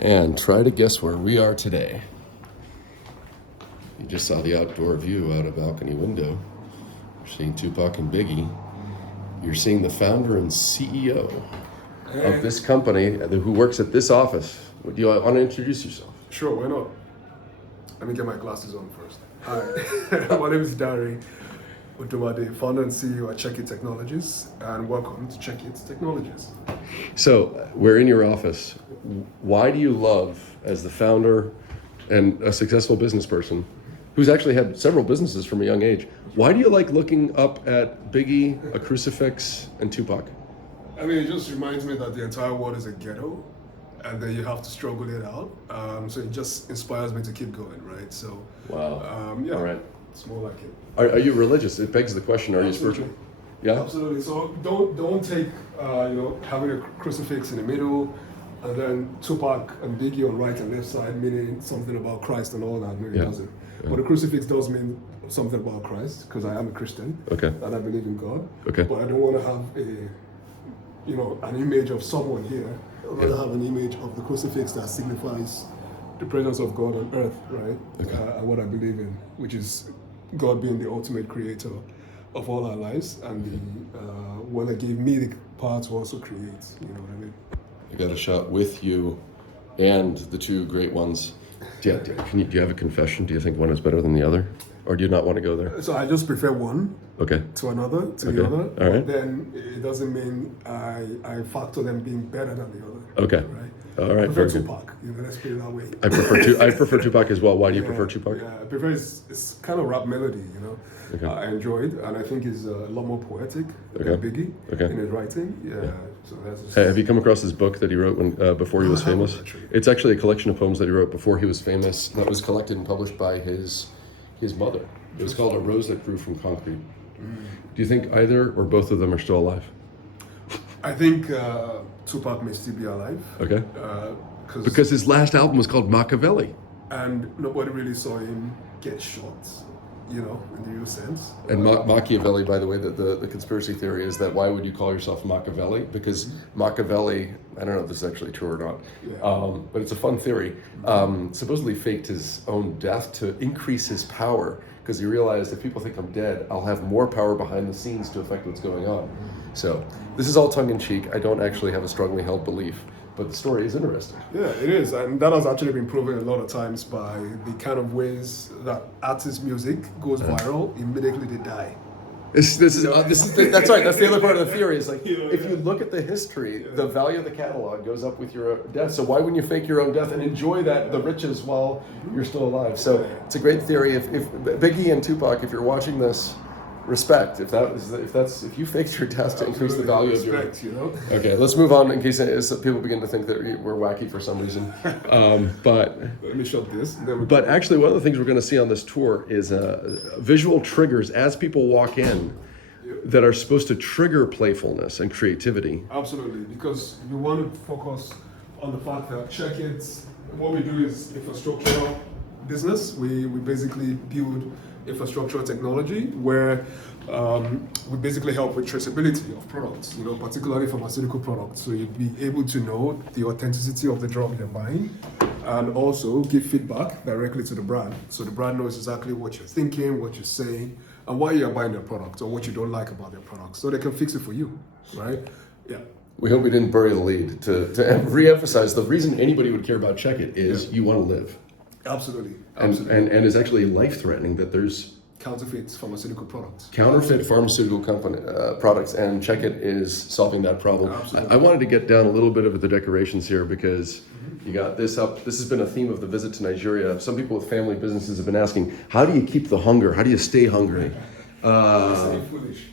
And try to guess where we are today. You just saw the outdoor view out a balcony window. You're seeing Tupac and Biggie. You're seeing the founder and CEO of this company who works at this office. Do you want to introduce yourself? Sure, why not? Let me get my glasses on first. Hi, my name is Dari Odumade, founder and CEO at CHEKKIT Technologies, and welcome to CHEKKIT Technologies. So we're in your office. Why do you love, as the founder and a successful business person, who's actually had several businesses from a young age, why do you like looking up at Biggie, a crucifix, and Tupac? I mean, it just reminds me that the entire world is a ghetto, and then you have to struggle it out. So it just inspires me to keep going, right? So, Wow. Yeah, All right. It's more like it. Are you religious? It begs the question, are you spiritual? Yeah? Absolutely. So don't take having a crucifix in the middle, and then Tupac and Biggie on right and left side, meaning something about Christ and all that. No, it doesn't. Yeah. But the crucifix does mean something about Christ, because I am a Christian. Okay. And I believe in God. Okay. But I don't want to have an image of someone here. I'd rather have an image of the crucifix that signifies the presence of God on earth, right? Okay. And what I believe in, which is God being the ultimate creator of all our lives, and the one that gave me the power to also create. You know what I mean? I got a shot with you and the two great ones. Do you have a confession? Do you think one is better than the other? Or do you not want to go there? So I just prefer one Okay. to another, to the other. All right. But then it doesn't mean I factor them being better than the other. Okay. Right? All right, I very prefer good. Tupac, let's put it that way. I prefer Tupac as well. Why do you prefer Tupac? Yeah, I prefer it's kind of rap melody, Okay. I enjoy it, and I think it's a lot more poetic than Biggie in his writing. Yeah. So that's just... Hey, have you come across his book that he wrote before he was famous? It's actually a collection of poems that he wrote before he was famous that was collected and published by his mother. It was called A Rose That Grew from Concrete. Do you think either or both of them are still alive? I think Tupac may still be alive. Okay. Because his last album was called Machiavelli. And nobody really saw him get shot, in the real sense. And Machiavelli, by the way, the conspiracy theory is that why would you call yourself Machiavelli? Because Machiavelli, I don't know if this is actually true or not, but it's a fun theory, supposedly faked his own death to increase his power, because he realized if people think I'm dead, I'll have more power behind the scenes to affect what's going on. So this is all tongue-in-cheek. I don't actually have a strongly held belief, but the story is interesting. Yeah, it is, and that has actually been proven a lot of times by the kind of ways that artist music goes viral. Immediately they die. That's right. That's the other part of the theory. Is like if you look at the history, the value of the catalog goes up with your death. So why wouldn't you fake your own death and enjoy the riches while you're still alive? So it's a great theory. If Biggie and Tupac, if you're watching this, respect. If you faked your death to increase the value of your Okay, let's move on in case people begin to think that we're wacky for some reason. But let me shut this. But actually, one of the things we're going to see on this tour is visual triggers as people walk in that are supposed to trigger playfulness and creativity. Absolutely, because we want to focus on the fact that CHEKKIT, what we do is infrastructural business. We basically build infrastructure technology where we basically help with traceability of products, particularly pharmaceutical products. So you'd be able to know the authenticity of the drug you're buying, and also give feedback directly to the brand. So the brand knows exactly what you're thinking, what you're saying, and why you're buying their product, or what you don't like about their product, so they can fix it for you, right? Yeah. We hope we didn't bury the lead. To re-emphasize, the reason anybody would care about CHEKKIT is you want to live. Absolutely. And it's actually life-threatening that there's counterfeit pharmaceutical products. Counterfeit pharmaceutical products, and CHEKKIT is solving that problem. Absolutely. I wanted to get down a little bit of the decorations here because you got this up. This has been a theme of the visit to Nigeria. Some people with family businesses have been asking, how do you keep the hunger? How do you stay hungry? Stay foolish.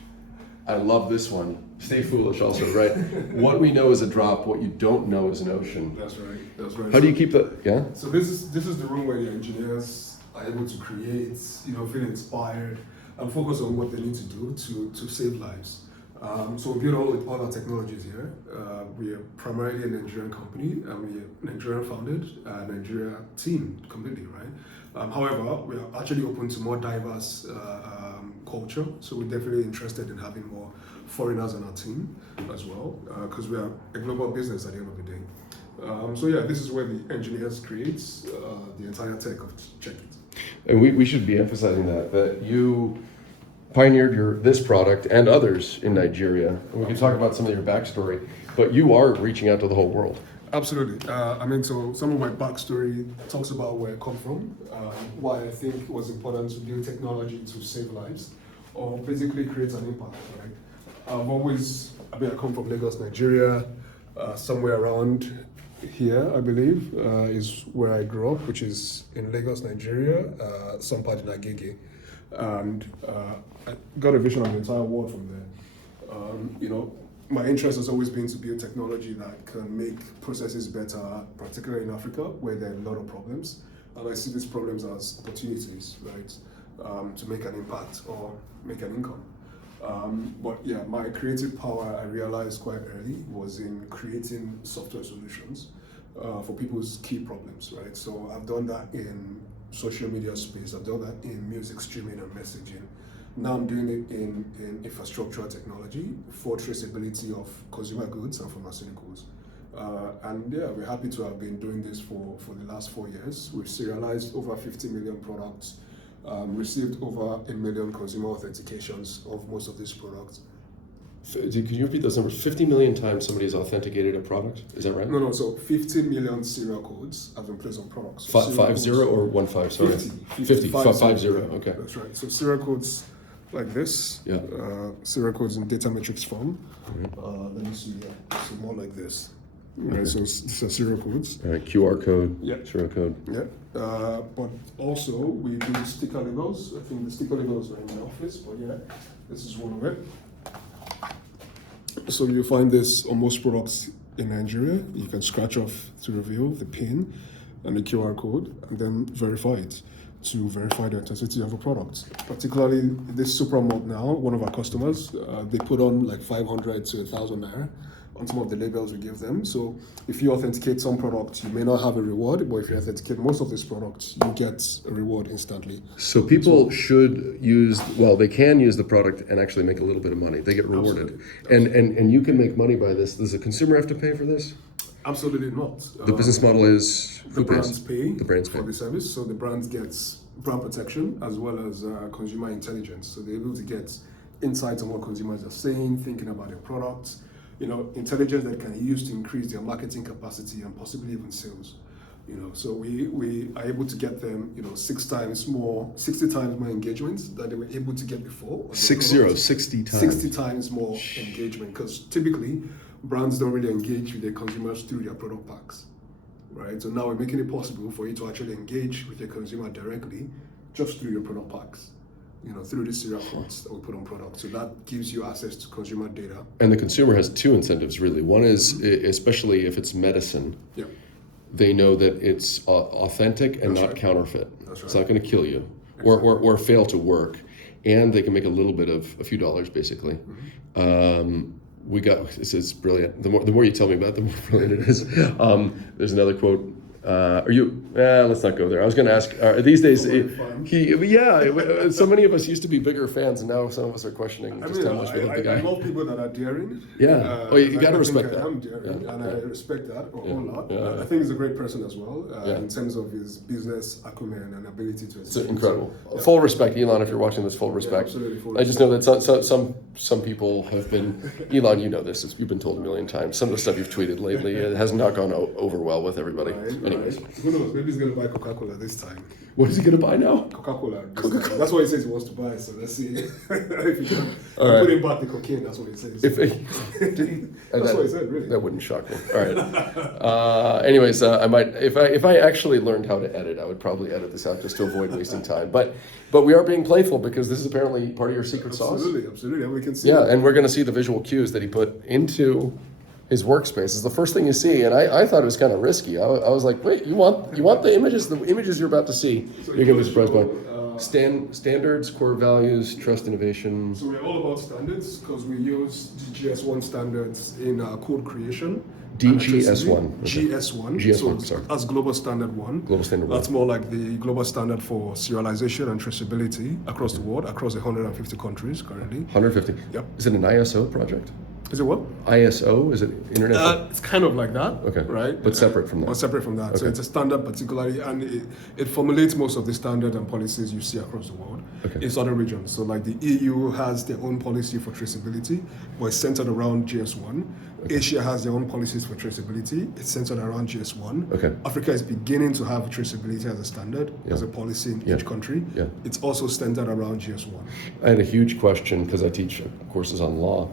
I love this one. Stay foolish also, right? What we know is a drop, what you don't know is an ocean. That's right. How do you keep that? Yeah? So this is the room where the engineers are able to create, feel inspired, and focus on what they need to do to save lives. So we build all our technologies here. We are primarily a Nigerian company, and we are Nigerian founded, Nigeria team completely, right? However, we are actually open to more diverse culture, so we're definitely interested in having more foreigners on our team as well, because we are a global business at the end of the day. So yeah, this is where the engineers create the entire tech of CHEKKIT. And we should be emphasizing that you pioneered this product and others in Nigeria. And we can talk about some of your backstory, but you are reaching out to the whole world. Absolutely. So some of my backstory talks about where I come from, why I think it was important to build technology to save lives, or basically create an impact, right? I come from Lagos, Nigeria, somewhere around here, I believe, is where I grew up, which is in Lagos, Nigeria, some part in Agege. And I got a vision of the entire world from there. My interest has always been to build technology that can make processes better, particularly in Africa, where there are a lot of problems. And I see these problems as opportunities, right, to make an impact or make an income. But yeah, my creative power, I realized quite early, was in creating software solutions for people's key problems, right? So I've done that in social media space, I've done that in music streaming and messaging. Now I'm doing it in infrastructure technology for traceability of consumer goods and pharmaceuticals. And yeah, we're happy to have been doing this for the last 4 years. We've serialized over 50 million products, received over 1 million consumer authentications of most of these products. Can you repeat those numbers? 50 million times somebody has authenticated a product, is that right? No, so 50 million serial codes have been placed on products. So 50 or 15, sorry. 50, 50, okay. That's right. So serial codes like this, yeah. Serial codes in data matrix form. Let me see here. So more like this. Okay. Right, so these are serial codes. All right, QR code, Yeah. serial code. Yeah. But also we do sticker labels. I think the sticker labels are in my office, but yeah, this is one of it. So you find this on most products in Nigeria. You can scratch off to reveal the PIN and the QR code and then verify it to verify the authenticity of a product. Particularly this Supermalt now, one of our customers, they put on like 500 to 1,000 naira on some of the labels we give them. So if you authenticate some products, you may not have a reward, but if you authenticate most of these products, you get a reward instantly. So people should use, they can use the product and actually make a little bit of money. They get rewarded. Absolutely. And you can make money by this. Does the consumer have to pay for this? Absolutely not. The business model is the brands pay for the service, so the brand gets brand protection as well as consumer intelligence. So they're able to get insights on what consumers are saying, thinking about their products, intelligence that can use to increase their marketing capacity and possibly even sales. So we are able to get them, 60 times more engagement that they were able to get before. 60 times. 60 times more engagement, because typically brands don't really engage with their consumers through their product packs, right? So now we're making it possible for you to actually engage with your consumer directly just through your product packs, through the serial codes that we put on products. So that gives you access to consumer data. And the consumer has two incentives, really. One is, especially if it's medicine, they know that it's authentic and not counterfeit. That's right. It's not going to kill you or fail to work. And they can make a few dollars, basically. It's brilliant. The more you tell me about it, the more brilliant it is. There's another quote. Let's not go there. I was going to ask, these days, so many of us used to be bigger fans, and now some of us are questioning how much we love the guy. I love people that are daring. Yeah. You got to respect that. I am daring, and I respect that a whole lot. I think he's a great person as well, in terms of his business acumen and ability to. It's incredible. Full respect, Elon, if you're watching this, full respect. Absolutely, full I just know that some people have been, Elon, you know this, you've been told a million times, some of the stuff you've tweeted lately, it has not gone over well with everybody. Anyways. Who knows? Maybe he's going to buy Coca-Cola this time. What is he going to buy now? Coca-Cola. That's what he says he wants to buy. So let's see if he can. Right. Put him back the cocaine. That's what he says. Did he? That's what he said. Really. That wouldn't shock me. All right. Anyways, I might, if I actually learned how to edit, I would probably edit this out just to avoid wasting time. But we are being playful because this is apparently part of your secret sauce. Absolutely. And we can see. Yeah, and we're going to see the visual cues that he put into his workspace. Is the first thing you see, and I thought it was kind of risky. I was like, wait, you want the images? The images you're about to see, you're going to be surprised by. Standards, core values, trust, innovation. So we're all about standards because we use GS1 standards in code creation. DGS1. GS1. GS1, sorry. That's Global Standard 1. Global Standard 1. That's more like the global standard for serialization and traceability across the world, across 150 countries currently. 150. Yep. Is it an ISO project? Is it what? ISO? Is it international? It's kind of like that. Okay. Right? But separate from that. Or separate from that. So Okay. it's a standard particularly, and it formulates most of the standard and policies you see across the world. Okay. It's other regions. So like the EU has their own policy for traceability, but it's centered around GS1. Asia has their own policies for traceability. It's centered around GS1. Okay. Africa is beginning to have traceability as a standard, as a policy in each country. Yeah. It's also centered around GS1. I had a huge question because I teach courses on law.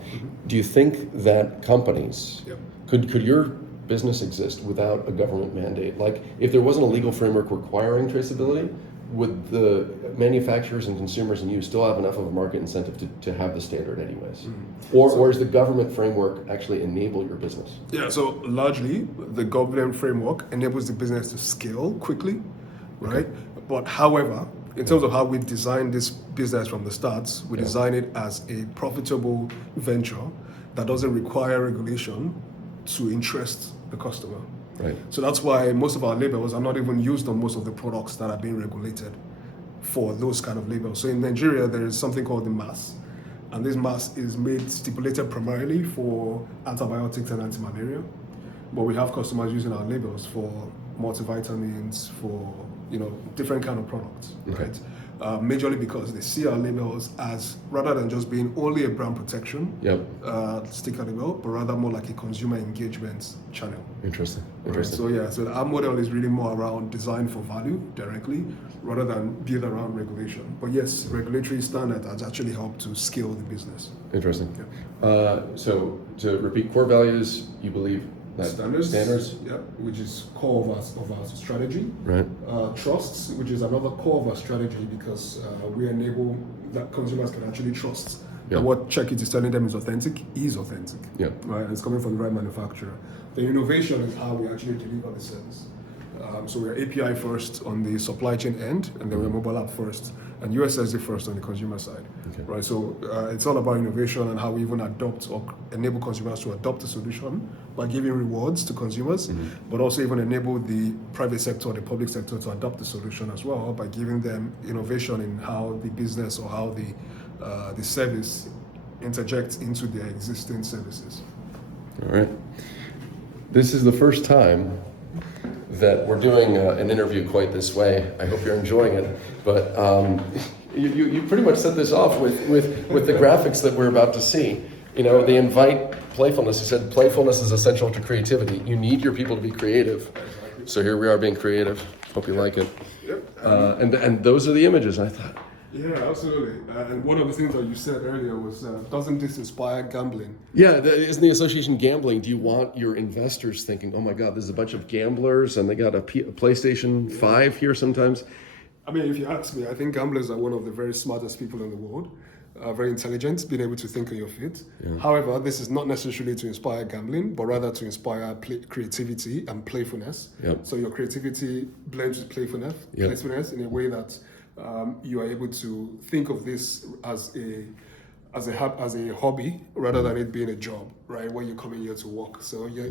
Do you think that companies could your business exist without a government mandate? Like, if there wasn't a legal framework requiring traceability, would the manufacturers and consumers and you still have enough of a market incentive to have the standard anyways? Or is the government framework actually enable your business? Yeah, so largely the government framework enables the business to scale quickly, right? But however, in terms of how we designed this business from the start, we designed it as a profitable venture that doesn't require regulation to interest the customer. Right. So that's why most of our labels are not even used on most of the products that are being regulated for those kind of labels. So in Nigeria, there is something called the mass, and this mass is made stipulated primarily for antibiotics and anti-malaria, but we have customers using our labels for multivitamins, for different kind of products, right? Majorly because they see our labels as, rather than just being only a brand protection sticker label, but rather more like a consumer engagement channel. Interesting. Right? So our model is really more around design for value directly, rather than build around regulation. But yes, regulatory standard has actually helped to scale the business. Interesting. So to repeat, core values, you believe that Standards, yeah, which is core of our strategy. Right. Trusts, which is another core of our strategy, because we enable that consumers can actually trust that what CHEKKIT is telling them is authentic. Yeah. Right, and it's coming from the right manufacturer. The innovation is how we actually deliver the service. So we're API first on the supply chain end, and then we're mobile app first, and USSD first on the consumer side. Okay. Right, so it's all about innovation and how we even adopt or enable consumers to adopt the solution by giving rewards to consumers, but also even enable the private sector, the public sector to adopt the solution as well by giving them innovation in how the business or how the service interjects into their existing services. All right. This is the first time that we're doing an interview quite this way. I hope you're enjoying it. But you pretty much set this off with the graphics that we're about to see. They invite playfulness. You said playfulness is essential to creativity. You need your people to be creative. So here we are being creative. Hope you like it. Yep. And those are the images. I thought. Yeah, absolutely. And one of the things that you said earlier was, doesn't this inspire gambling? Yeah, isn't the association gambling? Do you want your investors thinking, oh my God, there's a bunch of gamblers and they got a PlayStation 5 here sometimes? I mean, if you ask me, I think gamblers are one of the very smartest people in the world. Very intelligent, being able to think on your feet. Yeah. However, this is not necessarily to inspire gambling, but rather to inspire creativity and playfulness. Yep. So your creativity blends with playfulness in a way that you are able to think of this as a hobby rather than it being a job, right? When you come in here to work, so you're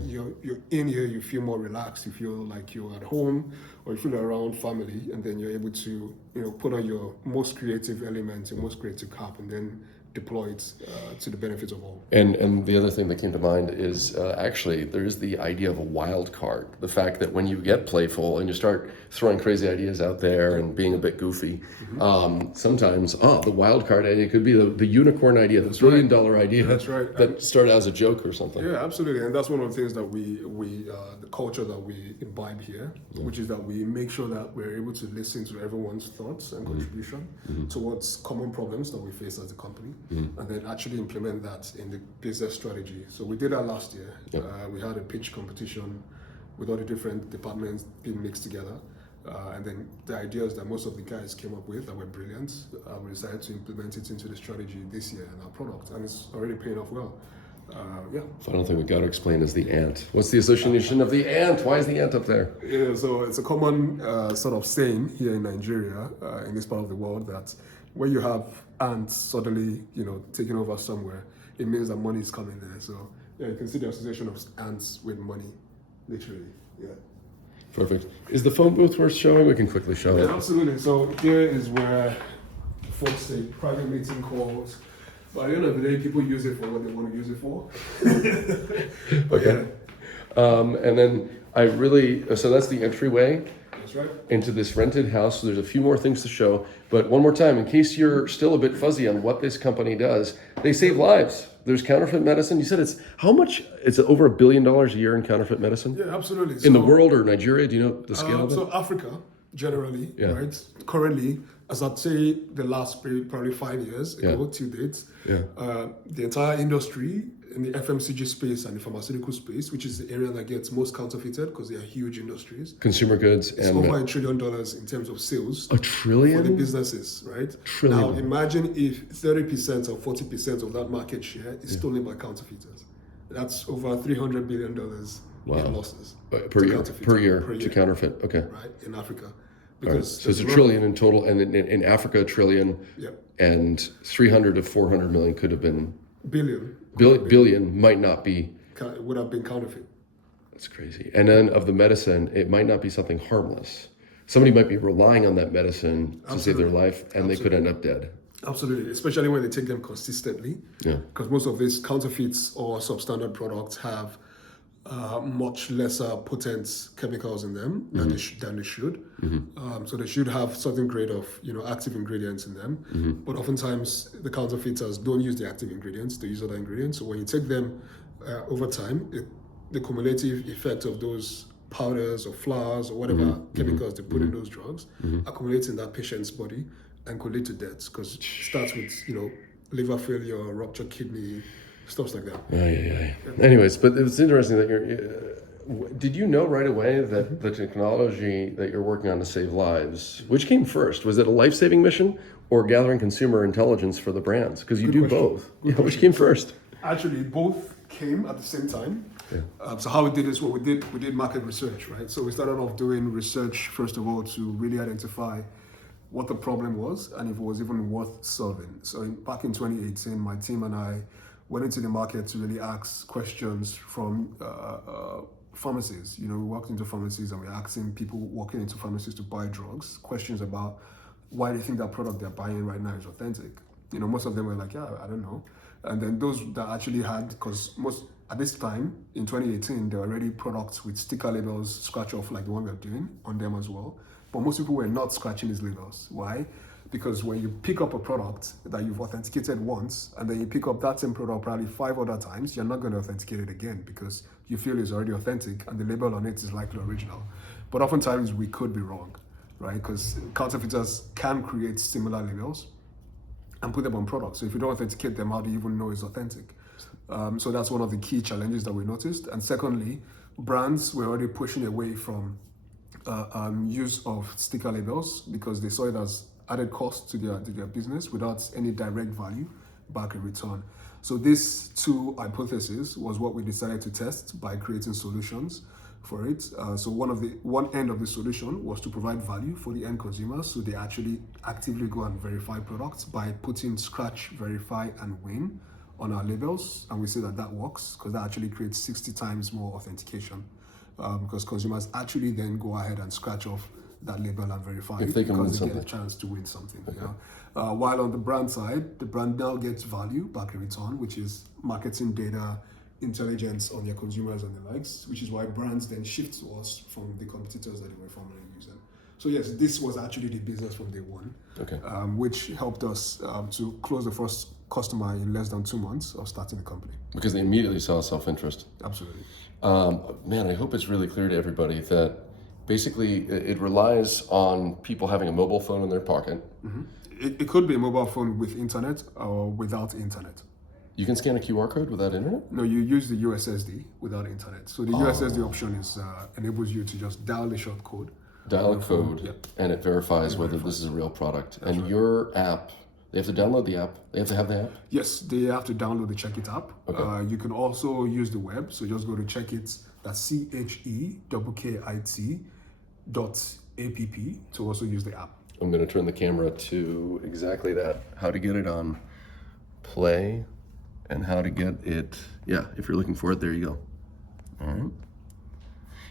in here, you feel more relaxed, you feel like you're at home, or you feel around family, and then you're able to put on your most creative elements, your most creative cap, and then deploy it to the benefit of all. And the other thing that came to mind is actually there's the idea of a wild card. The fact that when you get playful and you start throwing crazy ideas out there and being a bit goofy, sometimes the wild card idea could be the unicorn idea, the $1 billion idea. That's right. That started as a joke or something. Yeah, absolutely. And that's one of the things that we the culture that we imbibe here, which is that we make sure that we're able to listen to everyone's thoughts and contribution towards common problems that we face as a company. And then actually implement that in the business strategy. So we did that last year. Yep. We had a pitch competition with all the different departments being mixed together. And then the ideas that most of the guys came up with that were brilliant, we decided to implement it into the strategy this year in our product. And it's already paying off well. Final thing we got to explain is the ant. What's the association of the ant? Why is the ant up there? Yeah, so it's a common sort of saying here in Nigeria, in this part of the world, that when you have ants suddenly, taking over somewhere, it means that money is coming there. So yeah, you can see the association of ants with money, literally. Yeah. Perfect. Is the phone booth worth showing? We can quickly show it. Absolutely. So here is where folks take private meeting calls. But at the end of the day, people use it for what they want to use it for. Okay. And then so that's the entryway That's right. into this rented house. So there's a few more things to show. But one more time, in case you're still a bit fuzzy on what this company does, they save lives. There's counterfeit medicine. You said it's how much? It's over $1 billion a year in counterfeit medicine? Yeah, absolutely. In the world or Nigeria? Do you know the scale of it? So Africa, generally, Yeah. right? Currently, as I'd say, the last probably 5 years ago to date, the entire industry in the FMCG space and the pharmaceutical space, which is the area that gets most counterfeited because they are huge industries. Consumer goods It's and over $1 trillion in terms of sales. $1 trillion? For the businesses, right? Trillion. Now, imagine if 30% or 40% of that market share is stolen by counterfeiters. That's over $300 billion in losses. Per year to counterfeit. Okay. Right, in Africa. So it's $1 trillion in total, and in Africa, $1 trillion, and 300 to 400 million could have been billion might not be. It would have been counterfeit. That's crazy. And then of the medicine, it might not be something harmless. Somebody might be relying on that medicine to save their life, and they could end up dead. Absolutely, especially when they take them consistently. Yeah. Because most of these counterfeits or substandard products have much lesser potent chemicals in them than they should. So they should have certain grade of active ingredients in them. But oftentimes the counterfeiters don't use the active ingredients; they use other ingredients. So when you take them over time, the cumulative effect of those powders or flours or whatever chemicals they put in those drugs accumulates in that patient's body and could lead to death because it starts with liver failure, ruptured kidney, stuff like that. Anyways, but it's interesting that did you know right away that the technology that you're working on to save lives, which came first? Was it a life-saving mission or gathering consumer intelligence for the brands? Because you do both. Which came first? Actually, both came at the same time. So how we did this, we did market research, right? So we started off doing research, first of all, to really identify what the problem was and if it was even worth solving. So back in 2018, my team and I went into the market to really ask questions from pharmacies. We walked into pharmacies and we're asking people walking into pharmacies to buy drugs questions about why they think that product they're buying right now is authentic. Most of them were like, I don't know. And then those that actually had, because at this time in 2018, there were already products with sticker labels, scratch off like the one we're doing on them as well. But most people were not scratching these labels. Why? Because when you pick up a product that you've authenticated once, and then you pick up that same product probably 5 other times, you're not going to authenticate it again because you feel it's already authentic and the label on it is likely original. But oftentimes we could be wrong, right? Because counterfeiters can create similar labels and put them on products. So if you don't authenticate them, how do you even know it's authentic? So that's one of the key challenges that we noticed. And secondly, brands were already pushing away from use of sticker labels because they saw it as added cost to their business without any direct value back in return. So these two hypotheses was what we decided to test by creating solutions for it. So one end of the solution was to provide value for the end consumer, so they actually actively go and verify products by putting scratch, verify, and win on our labels, and we say that works because that actually creates 60 times more authentication because consumers actually then go ahead and scratch off that label and verify if they can because win they get a chance to win something. While on the brand side, the brand now gets value back in return, which is marketing data, intelligence on their consumers and the likes, which is why brands then shift to us from the competitors that they were formerly using. So yes, this was actually the business from day one, which helped us to close the first customer in less than 2 months of starting the company. Because they immediately saw self-interest. Absolutely. Man, I hope it's really clear to everybody that basically it relies on people having a mobile phone in their pocket. It could be a mobile phone with internet or without internet. You can scan a QR code without internet? No, you use the USSD without internet. So the USSD option is enables you to just dial the short code. Dial a code, and it verifies whether this is a real product. That's and your app, they have to download the app? They have to have the app? Yes, they have to download the CHEKKIT app. Okay. You can also use the web. So just go to CHEKKIT, that's CHEKKIT.app to also use the app. I'm going to turn the camera to exactly that. How to get it on play and how to get it. Yeah, if you're looking for it, there you go.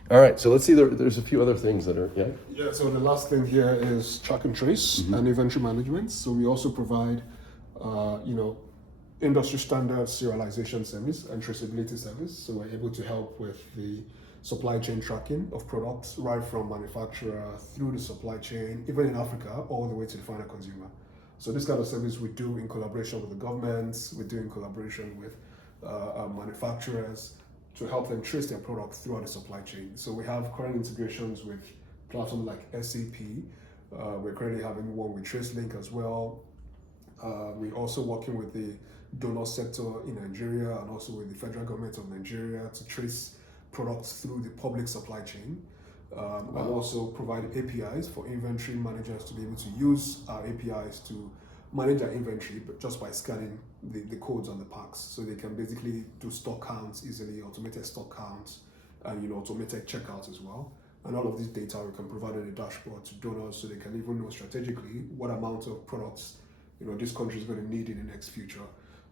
All right, so let's see, there's a few other things that are, Yeah, so the last thing here is track and trace and inventory management. So we also provide, industry standard serialization service and traceability service. So we're able to help with the supply chain tracking of products right from manufacturer through the supply chain, even in Africa, all the way to the final consumer. So this kind of service we do in collaboration with the governments, we do in collaboration with manufacturers to help them trace their products throughout the supply chain. So we have current integrations with platforms like SAP. We're currently having one with TraceLink as well. We're also working with the donor sector in Nigeria and also with the federal government of Nigeria to trace products through the public supply chain. And also provide APIs for inventory managers to be able to use our APIs to manage their inventory, but just by scanning the codes on the packs. So they can basically do stock counts easily, automated stock counts, and automated checkouts as well. And all of this data we can provide in a dashboard to donors so they can even know strategically what amount of products this country is going to need in the next future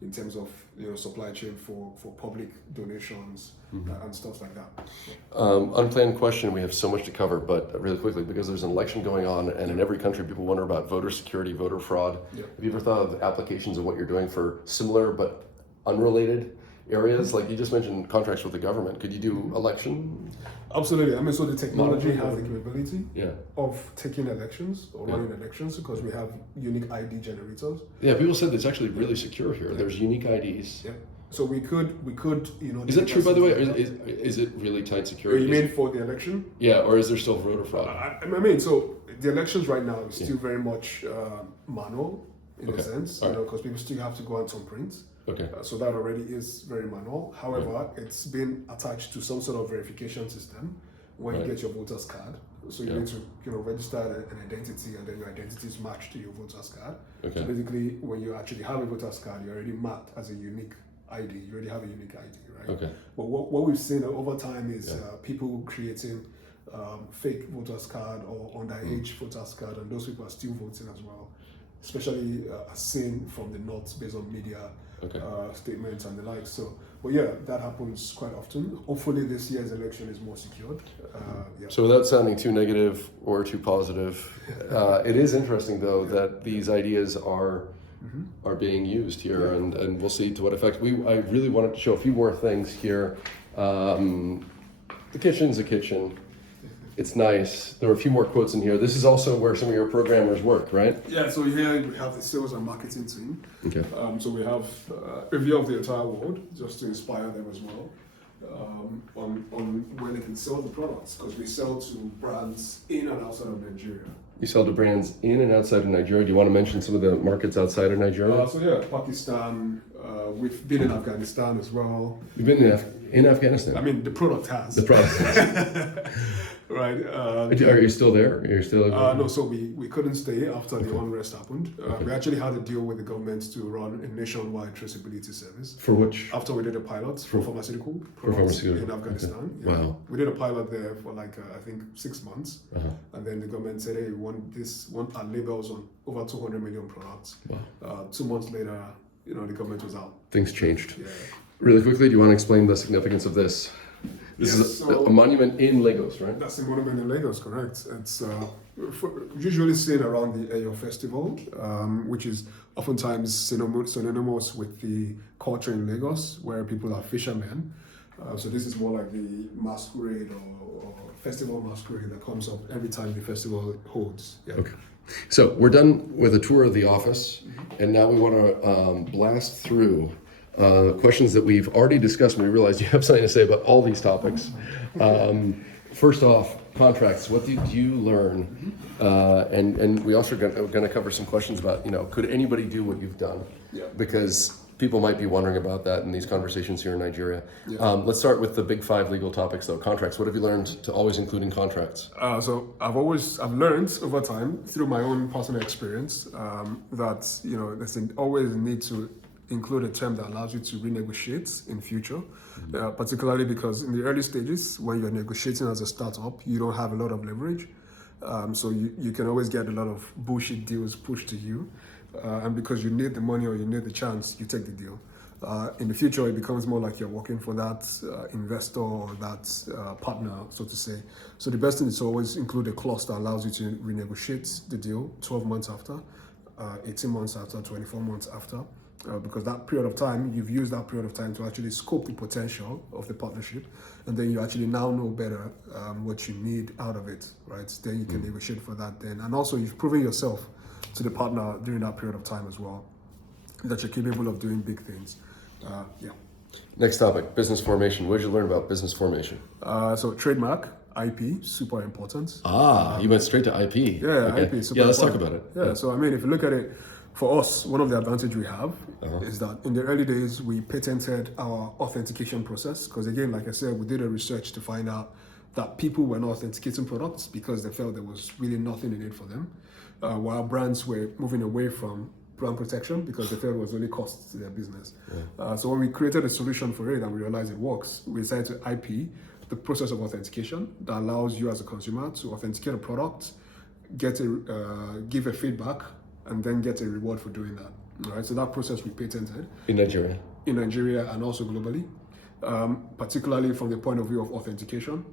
in terms of supply chain for public donations and stuff like that. Unplanned question, we have so much to cover, but really quickly, because there's an election going on and in every country people wonder about voter security, voter fraud. Yeah. Have you ever thought of applications of what you're doing for similar but unrelated areas? Like you just mentioned contracts with the government. Could you do election? Absolutely. I mean, so the technology has the capability Yeah. of taking elections or running elections because we have unique ID generators. Yeah, people said it's actually really secure here. There's unique IDs. Yeah. So we could Is that true, by the way? Or is it really tight security? You mean for the election? Yeah, or is there still voter fraud? I mean, so the elections right now is still very much manual in a sense, because people still have to go out on print. Okay. So that already is very manual. However, it's been attached to some sort of verification system when you get your voter's card. So you need to register an identity, and then your identity is matched to your voter's card. Okay. So basically, when you actually have a voter's card, you're already marked as a unique ID. You already have a unique ID, right? Okay. But what we've seen over time is people creating fake voter's card or underage voter's card, and those people are still voting as well. Especially seen from the north based on media statements and the like. So, but yeah, that happens quite often. Hopefully, this year's election is more secured. So, without sounding too negative or too positive, it is interesting though that these ideas are being used here, and we'll see to what effect. I really wanted to show a few more things here. The kitchen's a kitchen. It's nice. There are a few more quotes in here. This is also where some of your programmers work, right? Yeah, so here we have the sales and marketing team. Okay. So we have a review of the entire world just to inspire them as well on where they can sell the products, because we sell to brands in and outside of Nigeria. You sell to brands in and outside of Nigeria. Do you want to mention some of the markets outside of Nigeria? So yeah, Pakistan. We've been in Afghanistan as well. You've been in Afghanistan? I mean, the product has. The product has. Right. Are you still there? Are you still? No, so we couldn't stay after the unrest happened. We actually had a deal with the government to run a nationwide traceability service. For which? After we did a pilot for pharmaceutical products in Afghanistan. Okay. Yeah. Wow. We did a pilot there for I think 6 months. And then the government said, hey, we want our labels on over 200 million products. Wow. 2 months later, the government was out. Things changed. Yeah. Really quickly, do you want to explain the significance of this? This is a monument in Lagos, right? That's a monument in Lagos, correct. It's usually seen around the Eyo Festival, which is oftentimes synonymous with the culture in Lagos, where people are fishermen. So this is more like the masquerade or festival masquerade that comes up every time the festival holds. Yeah. Okay. So we're done with a tour of the office, and now we want to blast through questions that we've already discussed, and we realized you have something to say about all these topics. First off, contracts. What did you learn? And we also are going to cover some questions about, could anybody do what you've done? Yeah. Because people might be wondering about that in these conversations here in Nigeria. Yeah. Let's start with the big 5 legal topics, though. Contracts. What have you learned to always include in contracts? So I've learned over time through my own personal experience that there's always a need to include a term that allows you to renegotiate in future, particularly because in the early stages, when you're negotiating as a startup, you don't have a lot of leverage. So you can always get a lot of bullshit deals pushed to you. And because you need the money or you need the chance, you take the deal. In the future, it becomes more like you're working for that investor or that partner, so to say. So the best thing is to always include a clause that allows you to renegotiate the deal 12 months after, 18 months after, 24 months after. because that period of time, you've used that period of time to actually scope the potential of the partnership, and then you actually now know better what you need out of it, right? Then you can negotiate for that then. And also you've proven yourself to the partner during that period of time as well, that you're capable of doing big things. Yeah. Next topic, business formation. What did you learn about business formation? So trademark, IP, super important. You went straight to IP. Yeah, Okay. IP, super Yeah, let's talk important. about it. Yeah, so I mean, if you look at it, for us, one of the advantage we have is that in the early days, we patented our authentication process. Because again, like I said, we did a research to find out that people were not authenticating products because they felt there was really nothing in it for them. While brands were moving away from brand protection because they felt it was only cost to their business. So when we created a solution for it and we realized it works, we decided to IP the process of authentication that allows you as a consumer to authenticate a product, give a feedback, and then get a reward for doing that. All right, so that process we patented In Nigeria. in Nigeria and also globally, particularly from the point of view of authentication.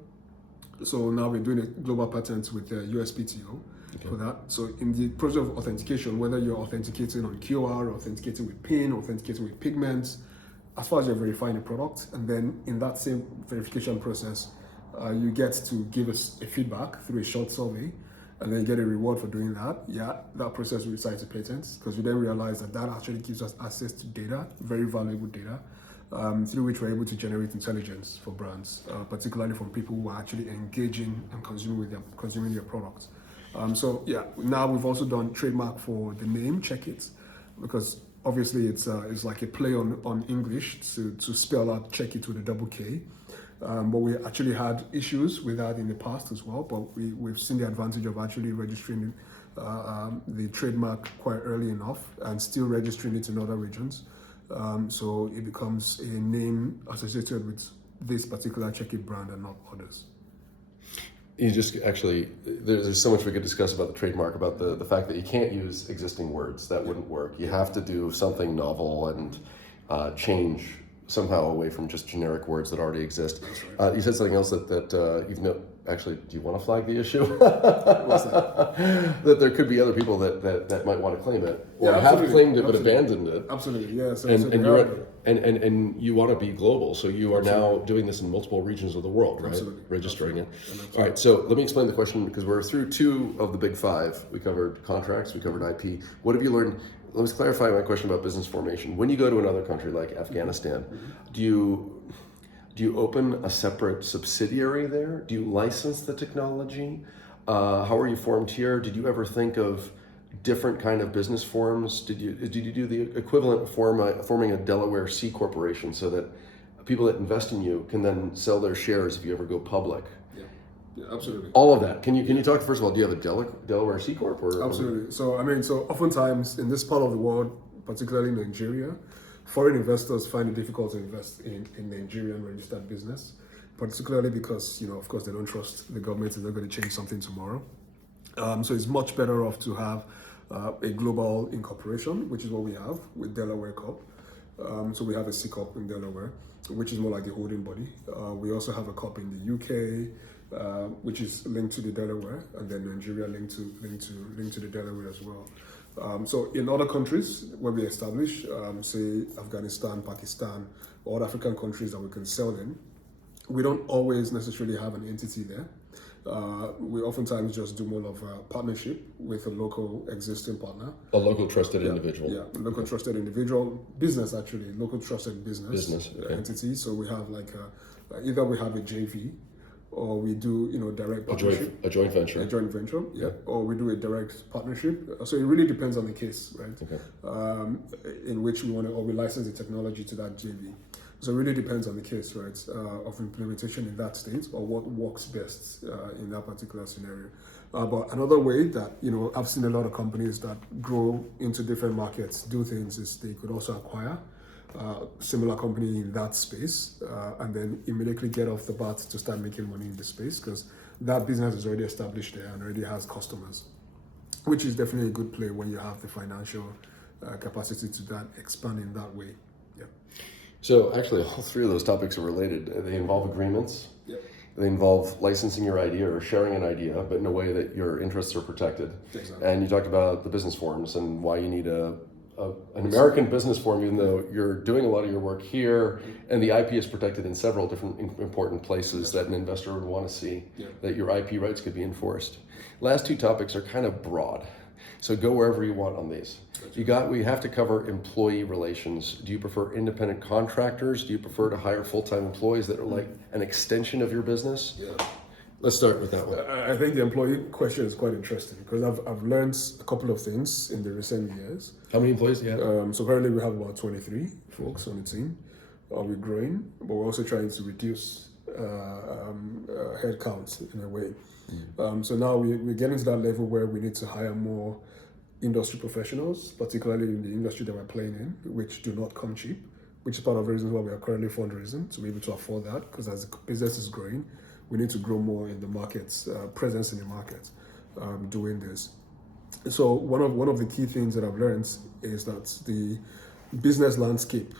So now we're doing a global patent with the USPTO for that. So in the process of authentication, whether you're authenticating on QR, authenticating with PIN, authenticating with pigments, as far as you're verifying a product, and then in that same verification process, you get to give us a feedback through a short survey, and then you get a reward for doing that. Yeah, that process we decided to patent because we then realized that that actually gives us access to data, very valuable data, through which we're able to generate intelligence for brands, particularly from people who are actually engaging and consuming their products. So yeah, now we've also done trademark for the name CHEKKIT, because obviously it's like a play on English to spell out CHEKKIT with a double K. But we actually had issues with that in the past as well, but we've seen the advantage of actually registering the trademark quite early enough and still registering it in other regions. So it becomes a name associated with this particular CHEKKIT brand and not others. You just actually, there's so much we could discuss about the trademark, about the fact that you can't use existing words. That wouldn't work. You have to do something novel and change somehow away from just generic words that already exist. Right. You said something else that you've actually, do you want to flag the issue? What's that? That there could be other people that might want to claim it, or Yeah, have absolutely. claimed it but Absolutely. abandoned it. Absolutely, yeah. So, And, so and, they you're are- and you want to be global, so you are now doing this in multiple regions of the world, right? Absolutely. Registering Absolutely. it. All right, so let me explain the question because we're through 2 of the big 5. We covered contracts, we covered IP. What have you learned? Let's clarify my question about business formation. When you go to another country like Afghanistan, do you open a separate subsidiary there? Do you license the technology? How are you formed here? Did you ever think of different kind of business forms? Did you do the equivalent of forming a Delaware C corporation so that people that invest in you can then sell their shares if you ever go public? Yeah, absolutely. All of that. Can you talk first of all? Do you have a Delaware C corp or? Absolutely. So I mean, so oftentimes in this part of the world, particularly in Nigeria, foreign investors find it difficult to invest in Nigerian registered business, particularly because, of course, they don't trust the government is not going to change something tomorrow. So it's much better off to have a global incorporation, which is what we have with Delaware Corp. So we have a C Corp in Delaware, which is more like the holding body. We also have a Corp in the UK, which is linked to the Delaware, and then Nigeria linked to the Delaware as well. So in other countries where we establish, say Afghanistan, Pakistan, or other African countries that we can sell in, we don't always necessarily have an entity there. We oftentimes just do more of a partnership with a local existing partner. A local trusted individual. Yeah, local trusted individual, business actually, local trusted business okay. entity. So we have either we have a JV, or we do direct partnership. A joint venture. A joint venture, yeah. Or we do a direct partnership. So it really depends on the case, right? Okay. In which we want to, or we license the technology to that JV. So it really depends on the case, right, of implementation in that state or what works best in that particular scenario. But another way that, I've seen a lot of companies that grow into different markets do things is they could also acquire similar company in that space and then immediately get off the bat to start making money in the space because that business is already established there and already has customers, which is definitely a good play when you have the financial capacity to then expand in that way. Yeah. So actually, all 3 of those topics are related. They involve agreements. Yep. They involve licensing your idea or sharing an idea, but in a way that your interests are protected. Exactly. And you talked about the business forms and why you need a an American business form, even though you're doing a lot of your work here, and the IP is protected in several different important places that an investor would want to see, that your IP rights could be enforced. Last two topics are kind of broad, so go wherever you want on these. We have to cover employee relations. Do you prefer independent contractors? Do you prefer to hire full-time employees that are like an extension of your business? Yeah. Let's start with that one. I think the employee question is quite interesting because I've learned a couple of things in the recent years. How many employees do you have? So currently we have about 23 folks on the team. We're growing, but we're also trying to reduce headcount in a way. So now we're getting to that level where we need to hire more industry professionals, particularly in the industry that we're playing in, which do not come cheap, which is part of the reasons why we are currently fundraising, to be able to afford that, because as the business is growing, we need to grow more in the markets, presence in the market, doing this. So one of the key things that I've learned is that the business landscape,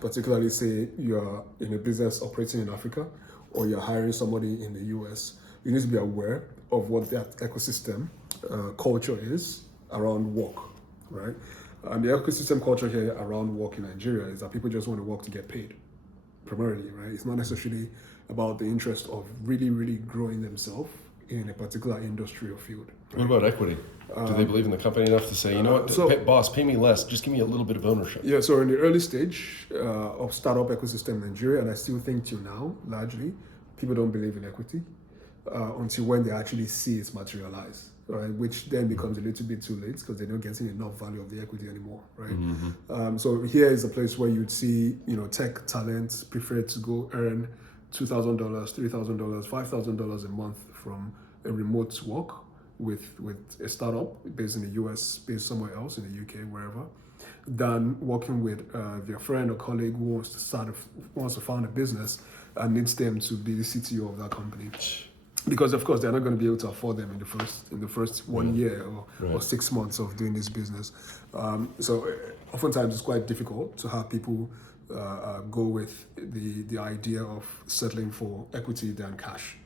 particularly say you're in a business operating in Africa or you're hiring somebody in the US, you need to be aware of what that ecosystem culture is around work, right? And the ecosystem culture here around work in Nigeria is that people just want to work to get paid, primarily, right? It's not necessarily about the interest of really, really growing themselves in a particular industry or field. Right? What about equity? Do they believe in the company enough to say, you know what, boss, pay me less, just give me a little bit of ownership? Yeah, so in the early stage of startup ecosystem in Nigeria, and I still think till now, largely, people don't believe in equity until when they actually see it materialize, right? Which then becomes a little bit too late because they're not getting enough value of the equity anymore, right? So here is a place where you'd see, tech talent prefer to go earn $2,000, $3,000, $5,000 a month from a remote work with a startup based in the US, based somewhere else in the UK, wherever, than working with their friend or colleague who wants to found a business and needs them to be the CTO of that company. Because of course they're not going to be able to afford them in the first 1 year or 6 months of doing this business. So oftentimes it's quite difficult to have people go with the idea of settling for equity than cash.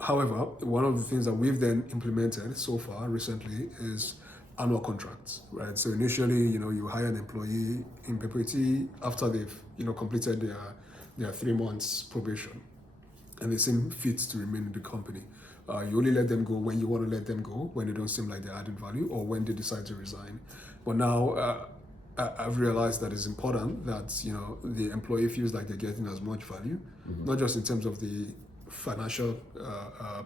However, one of the things that we've then implemented so far recently is annual contracts, right? So initially, you hire an employee in perpetuity after they've completed their 3 months probation, and they seem fit to remain in the company. You only let them go when you want to let them go, when they don't seem like they're adding value, or when they decide to resign. But now I've realized that it's important that the employee feels like they're getting as much value, not just in terms of the financial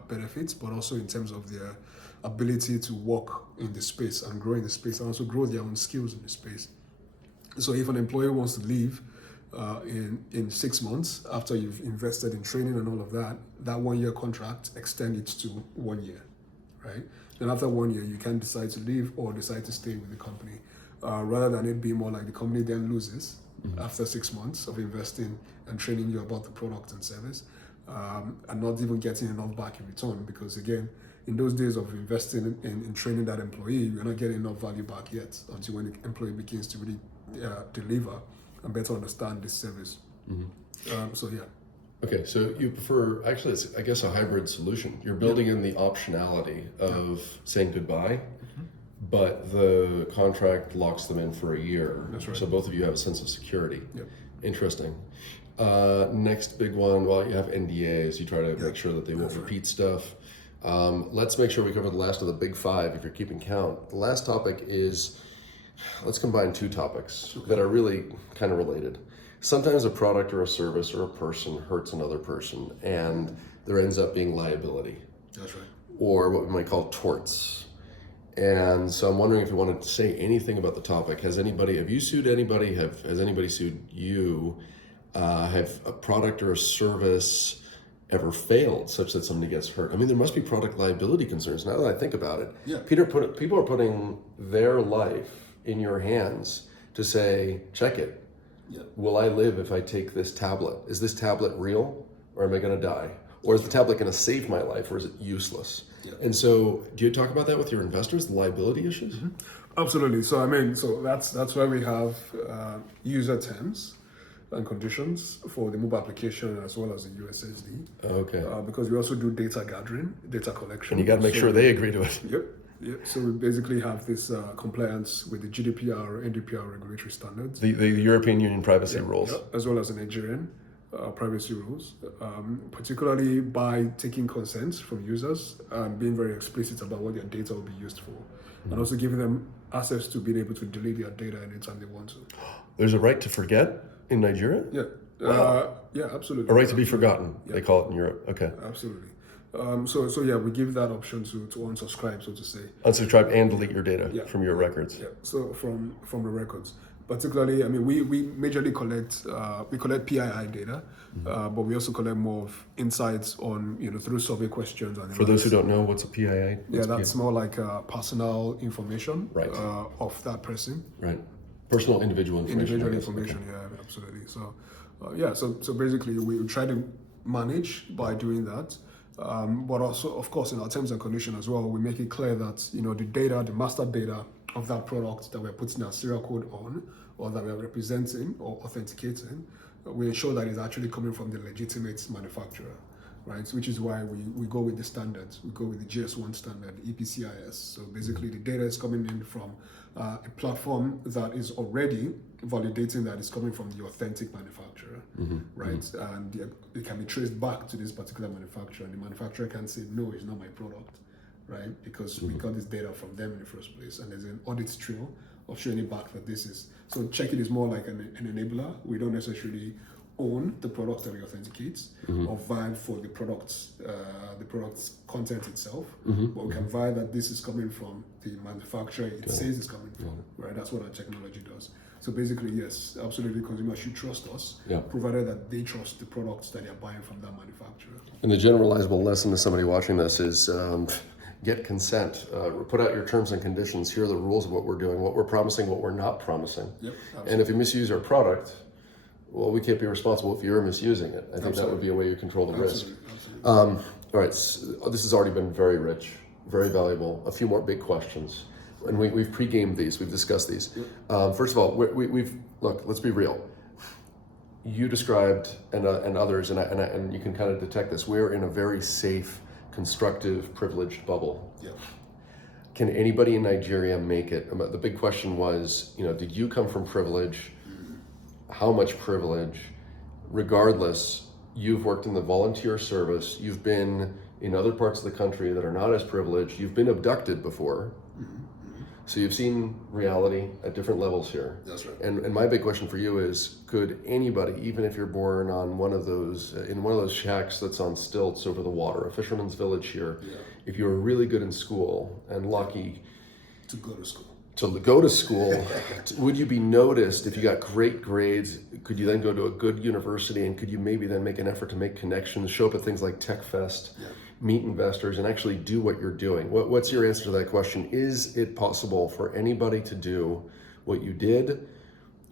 benefits, but also in terms of their ability to work in the space and grow in the space, and also grow their own skills in the space. So if an employee wants to leave in 6 months after you've invested in training and all of that, that 1 year contract, extend it to 1 year, right? And after 1 year, you can decide to leave or decide to stay with the company, rather than it being more like the company then loses after 6 months of investing and training you about the product and service, and not even getting enough back in return, because again, in those days of investing in training that employee, you're not getting enough value back yet until when the employee begins to really deliver and better understand this service. So yeah. Okay, so you prefer, actually it's, I guess, a hybrid solution. You're building in the optionality of saying goodbye, but the contract locks them in for a year. That's right. So both of you have a sense of security. Yep. Interesting. Next big one, well, you have NDAs. You try to make sure that they won't repeat stuff. Let's make sure we cover the last of the big five if you're keeping count. The last topic is, let's combine two topics that are really kind of related. Sometimes a product or a service or a person hurts another person, and there ends up being liability. That's right. Or what we might call torts. And so I'm wondering if you wanted to say anything about the topic. Have you sued anybody? Has anybody sued you? Have a product or a service ever failed such that somebody gets hurt? I mean, there must be product liability concerns now that I think about it. Yeah. People are putting their life in your hands to say, check it. Yeah. Will I live if I take this tablet? Is this tablet real, or am I going to die? Or is the tablet going to save my life, or is it useless? Yeah. And so, do you talk about that with your investors, the liability issues? Absolutely. So that's why we have user terms and conditions for the mobile application as well as the USSD. Okay. Because we also do data gathering, data collection. And you got to make sure they agree to it. Yeah, so we basically have this compliance with the GDPR, NDPR regulatory standards. The European Union privacy rules. Yeah, as well as the Nigerian privacy rules, particularly by taking consent from users and being very explicit about what their data will be used for, and also giving them access to being able to delete their data anytime they want to. There's a right to forget in Nigeria? Yeah. Wow. Yeah, absolutely. A right to be forgotten, they call it in Europe. Okay. Absolutely. So yeah, we give that option to unsubscribe, so to say. Unsubscribe and delete your data from your records. Yeah. So from the records, particularly, I mean, we majorly collect PII data, but we also collect more of insights on through survey questions and. For those who don't know, what's a PII? That's more like personal information of that person. Right. Personal individual information. Okay. Yeah, absolutely. So, so basically, we try to manage by doing that. But also, of course, in our terms and conditions as well, we make it clear that the data, the master data of that product that we're putting our serial code on, or that we're representing or authenticating, we ensure that it's actually coming from the legitimate manufacturer, right? Which is why we go with the standards. We go with the GS1 standard, EPCIS. So basically, the data is coming in from a platform that is already validating that it's coming from the authentic manufacturer, right? And it can be traced back to this particular manufacturer, and the manufacturer can say, no, it's not my product, right? Because we got this data from them in the first place, and there's an audit trail of showing it back that this is. So CHEKKIT is more like an enabler. We don't necessarily own the products that we authenticate or vie for the product's content itself, but we can vie that this is coming from the manufacturer it says it's coming from, right? That's what our technology does. So basically, yes, absolutely, consumers should trust us, provided that they trust the products that they're buying from that manufacturer. And the generalizable lesson to somebody watching this is get consent, put out your terms and conditions, here are the rules of what we're doing, what we're promising, what we're not promising. And if you misuse our product, well, we can't be responsible if you're misusing it. I think that would be a way you control the risk. All right, so this has already been very rich, very valuable. A few more big questions. And we've pre-gamed these, we've discussed these. First of all, we've look, let's be real. You described, and others, and you can kind of detect this, we're in a very safe, constructive, privileged bubble. Can anybody in Nigeria make it? The big question was, did you come from privilege? How much privilege? Regardless, you've worked in the volunteer service, you've been in other parts of the country that are not as privileged, you've been abducted before. So you've seen reality at different levels here. That's right. And my big question for you is, could anybody, even if you're born on one of those, in one of those shacks that's on stilts over the water, a fisherman's village here, if you were really good in school and lucky to go to school, would you be noticed if you got great grades? Could you then go to a good university, and could you maybe then make an effort to make connections, show up at things like Tech Fest, meet investors, and actually do what you're doing? What's your answer to that question? Is it possible for anybody to do what you did,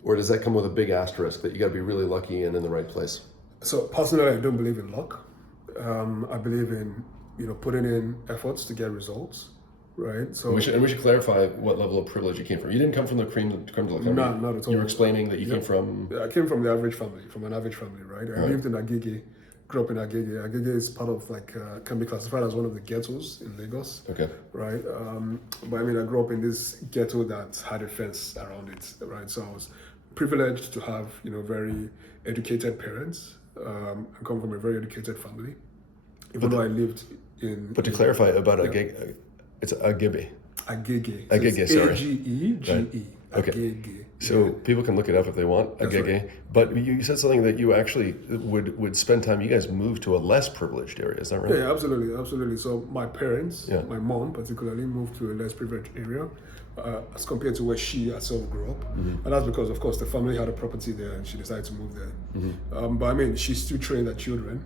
or does that come with a big asterisk that you got to be really lucky and in the right place? So personally, I don't believe in luck. I believe in putting in efforts to get results. Right. So we should clarify what level of privilege you came from. You didn't come from the creme de la creme. No, not at all. You were explaining that you came from. I came from the average family, from an average family, right? I lived in Agege, grew up in Agege. Agege is part of can be classified as one of the ghettos in Lagos. Okay. Right. But I mean, I grew up in this ghetto that had a fence around it, right? So I was privileged to have very educated parents. I come from a very educated family, even though I lived in. But to clarify about Agege. It's Agege. Agege, sorry. Agege. Okay. Agege. So people can look it up if they want, Agege. Right. But you said something that you actually would spend time, you guys moved to a less privileged area, is that right? Yeah, absolutely. So my parents, my mom particularly, moved to a less privileged area as compared to where she herself grew up. And that's because, of course, the family had a property there and she decided to move there. But I mean, she still trained her children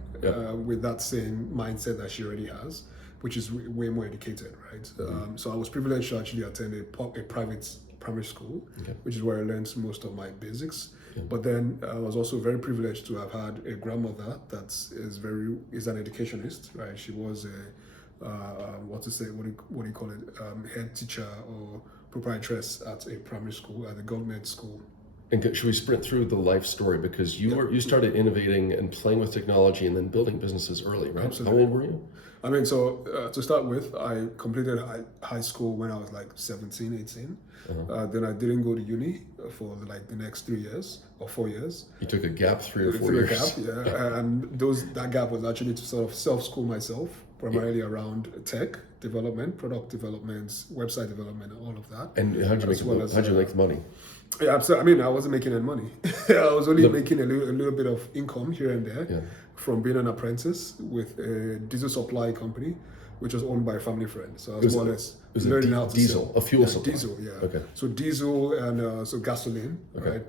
with that same mindset that she already has, which is way more educated, right? So I was privileged to actually attend a private primary school, which is where I learned most of my basics. But then I was also very privileged to have had a grandmother that is an educationist, right? She was what do you call it? Head teacher or proprietress at a primary school, at a government school And should we sprint through the life story? Because you started innovating and playing with technology and then building businesses early, right? Absolutely. How old were you? I mean, so to start with, I completed high school when I was like 17, 18. Then I didn't go to uni for like the next 3 years or 4 years. You took a gap, 3 or 4 Took a years. gap, yeah. And that gap was actually to sort of self-school myself, primarily around tech development, product development, website development, and all of that. And how'd you make the money? Yeah, so I mean, I wasn't making any money. I was only making a little bit of income here and there from being an apprentice with a diesel supply company, which was owned by a family friend. So I was more or less learning how to diesel, sell. a fuel supply. Diesel, yeah. Okay. So diesel and so gasoline, right?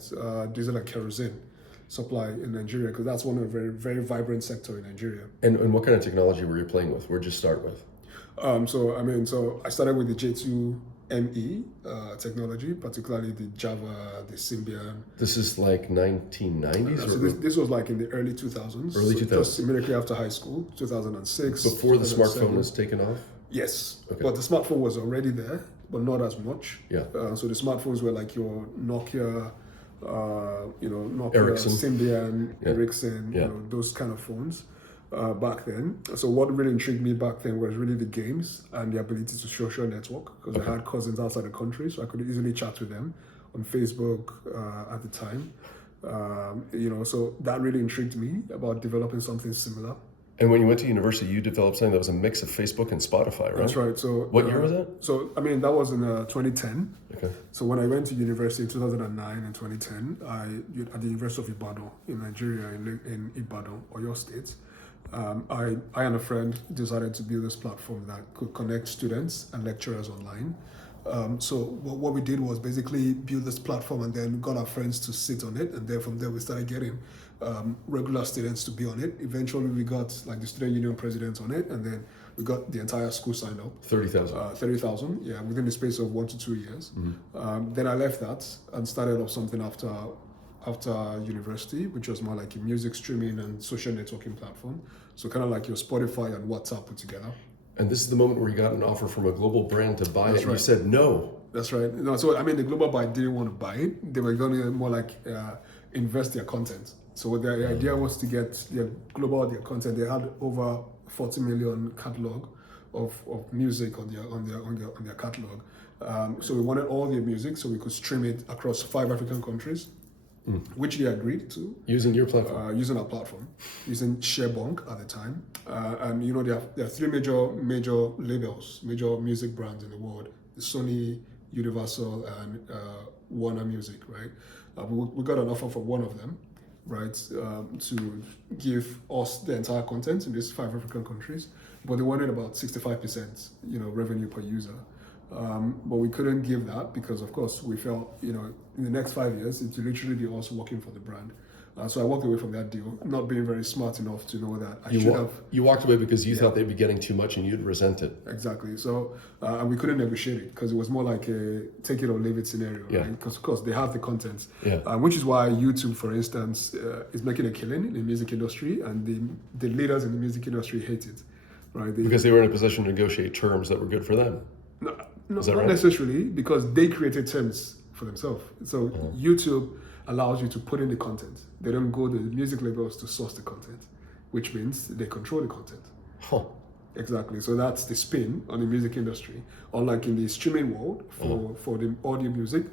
Diesel and kerosene supply in Nigeria, because that's one of a very, very vibrant sector in Nigeria. And what kind of technology were you playing with? Where'd you start with? So I started with the J2ME technology, particularly the Java, the Symbian. This is like 1990s? So this was like in the early 2000s. Early 2000s. Just immediately after high school, 2006. Before the smartphone was taken off? Yes, Okay. but the smartphone was already there, but not as much. Yeah. So the smartphones were like your Nokia, Nokia, Ericsson. Symbian, Yeah. Ericsson, Yeah. those kind of phones back then. So what really intrigued me back then was really the games and the ability to social network, because I had cousins outside the country, so I could easily chat with them on Facebook at the time. So that really intrigued me about developing something similar. And when you went to university, you developed something that was a mix of Facebook and Spotify, right? That's right. So What year was that? So I mean, that was in 2010. Okay. So when I went to university in 2009 and 2010, at the University of Ibadan in Nigeria, in Ibadan, Oyo State, I and a friend decided to build this platform that could connect students and lecturers online. So what we did was basically build this platform and then got our friends to sit on it, and then from there we started getting regular students to be on it. Eventually we got like the student union president on it, and then we got the entire school signed up. 30,000. 30,000, yeah, within the space of 1 to 2 years. Then I left that and started off something after university, which was more like a music streaming and social networking platform. So kind of like your Spotify and WhatsApp put together. And this is the moment where you got an offer from a global brand to buy it. right. You said no. That's right. No, so I mean, the global buy didn't want to buy it. They were going to more like invest their content. So the idea was to get their content. They had over 40 million catalog of music on their catalog. So we wanted all their music so we could stream it across 5 African countries, which they agreed to. Using your platform. Using our platform, using ShareBonk at the time. And there are 3 major labels, major music brands in the world: the Sony, Universal, and Warner Music, right? We got an offer from one of them, right, to give us the entire content in these 5 African countries, but they wanted about 65%, revenue per user. But we couldn't give that because, of course, we felt, in the next 5 years, it's literally be us working for the brand. So I walked away from that deal, not being very smart enough to know that I should have. You walked away because you thought they'd be getting too much and you'd resent it. Exactly. So, and we couldn't negotiate it because it was more like a take it or leave it scenario, right? Because, of course, they have the content, which is why YouTube, for instance, is making a killing in the music industry, and the leaders in the music industry hate it, right? Because they were in a position to negotiate terms that were good for them. No, not right? necessarily, because they created terms for themselves. So YouTube allows you to put in the content. They don't go to the music labels to source the content, which means they control the content. Huh. Exactly. So that's the spin on the music industry. Unlike in the streaming world, for the audio music,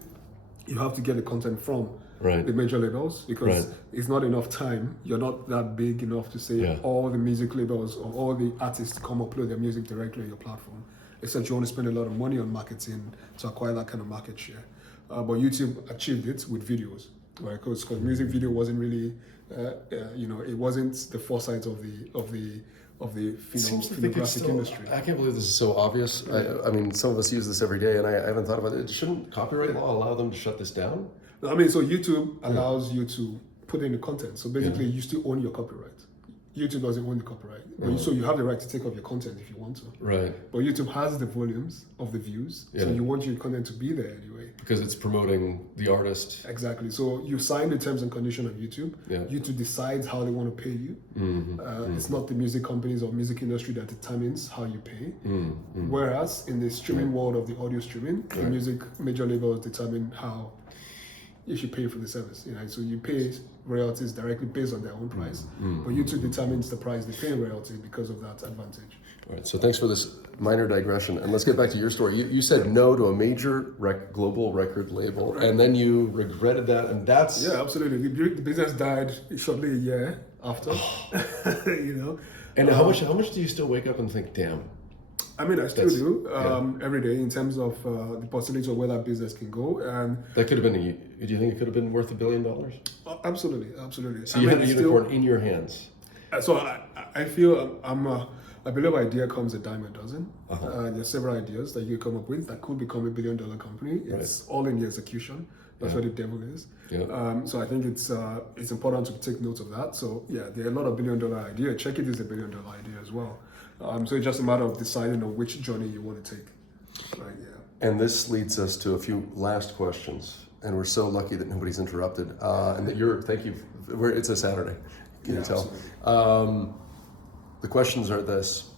you have to get the content from the major labels because it's not enough time. You're not that big enough to say all the music labels or all the artists come upload their music directly on your platform. Except you want to spend a lot of money on marketing to acquire that kind of market share. But YouTube achieved it with videos, right? Because music video wasn't really, it wasn't the foresight of the phonographic industry. I can't believe this is so obvious. I mean, some of us use this every day, and I haven't thought about it. Shouldn't copyright law allow them to shut this down? I mean, so YouTube allows you to put in the content. So basically, you still own your copyright. YouTube doesn't own the copyright. So you have the right to take off your content if you want to. Right. But YouTube has the volumes of the views. So you want your content to be there anyway. Because it's promoting the artist. Exactly. So you sign the terms and conditions on YouTube. YouTube decides how they want to pay you. It's not the music companies or music industry that determines how you pay. Whereas in the streaming world of the audio streaming, the music major labels determine how you should pay for the service. So you pay royalties directly based on their own price, but YouTube determines the price they pay in royalty because of that advantage. All right, so thanks for this minor digression, and let's get back to your story. You said no to a major global record label, Right. and then you regretted that, and that's... Yeah, absolutely. The business died shortly a year after. And how much do you still wake up and think, damn? I mean, I still do every day in terms of the possibility of where that business can go. And That could have been do you think it could have been worth $1 billion? Absolutely. So you had a unicorn in your hands. So I feel I believe idea comes a dime a dozen. There's several ideas that you come up with that could become $1 billion company. It's all in the execution. That's what the devil is. Yeah. So I think it's important to take note of that. So yeah, there are a lot of $1 billion ideas. CHEKKIT is a $1 billion idea as well. So it's just a matter of deciding on which journey you want to take. Right, yeah. And this leads us to a few last questions. And we're so lucky that nobody's interrupted. And that thank you. It's a Saturday. Can you tell? The questions are this.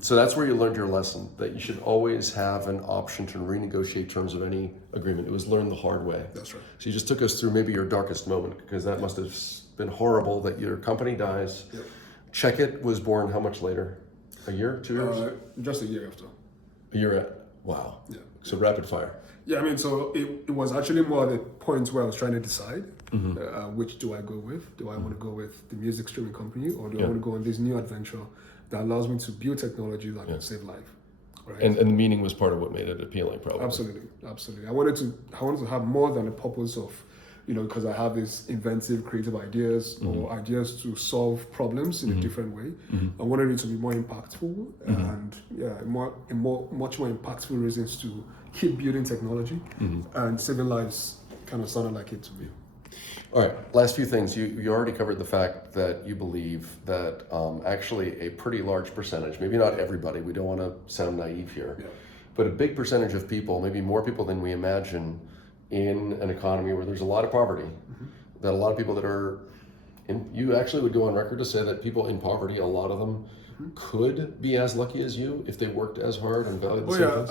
So that's where you learned your lesson, that you should always have an option to renegotiate terms of any agreement. It was learned the hard way. That's right. So you just took us through maybe your darkest moment, because that must have been horrible that your company dies. Yep. CHEKKIT was born how much later? A year? 2 years? Just a year after. A year at? Wow. Yeah. So rapid fire. Yeah, I mean, so it was actually more at the point where I was trying to decide which do I go with. Do I want to go with the music streaming company, or do I want to go on this new adventure that allows me to build technology that can save life? Right? And the meaning was part of what made it appealing, probably. Absolutely. I wanted to have more than a purpose of, because I have these inventive, creative ideas or ideas to solve problems in a different way. I wanted it to be more impactful and much more impactful reasons to keep building technology, and saving lives kind of sounded like it to me. All right, last few things. You already covered the fact that you believe that actually a pretty large percentage, maybe not everybody, we don't want to sound naive here, but a big percentage of people, maybe more people than we imagine, in an economy where there's a lot of poverty, that a lot of people that are you actually would go on record to say that people in poverty, a lot of them could be as lucky as you if they worked as hard and valued the same things?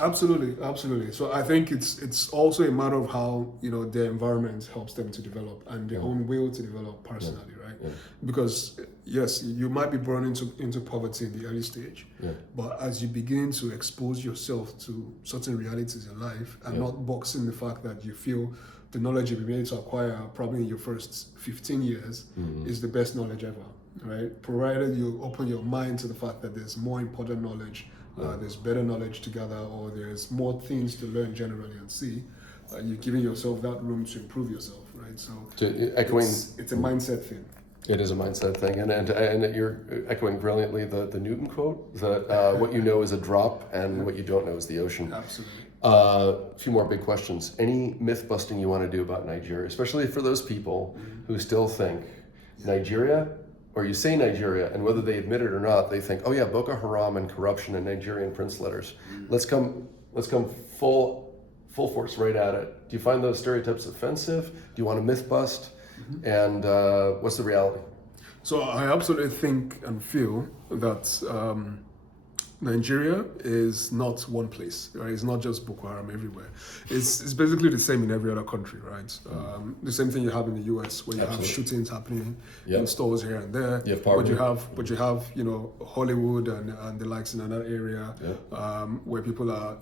Absolutely. So I think it's also a matter of how their environment helps them to develop and their own will to develop personally, right? Yeah. Because yes, you might be born into poverty in the early stage, but as you begin to expose yourself to certain realities in life and not box in the fact that you feel the knowledge you've been able to acquire probably in your first 15 years is the best knowledge ever. Right, provided you open your mind to the fact that there's more important knowledge, there's better knowledge to gather, or there's more things to learn generally and see, you're giving yourself that room to improve yourself, right? So it's a mindset thing. It is a mindset thing, and you're echoing brilliantly the Newton quote that what you know is a drop, and what you don't know is the ocean. Absolutely. A few more big questions. Any myth busting you want to do about Nigeria, especially for those people who still think Nigeria? Or you say Nigeria, and whether they admit it or not, they think, oh yeah, Boko Haram and corruption and Nigerian prince letters. Let's come full force right at it. Do you find those stereotypes offensive? Do you want to myth bust? And what's the reality? So I absolutely think and feel that Nigeria is not one place, right? It's not just Boko Haram everywhere. It's basically the same in every other country, right? The same thing you have in the US, where you have shootings happening in stores here and there. You have poverty. But you have Hollywood and the likes in another area, where people are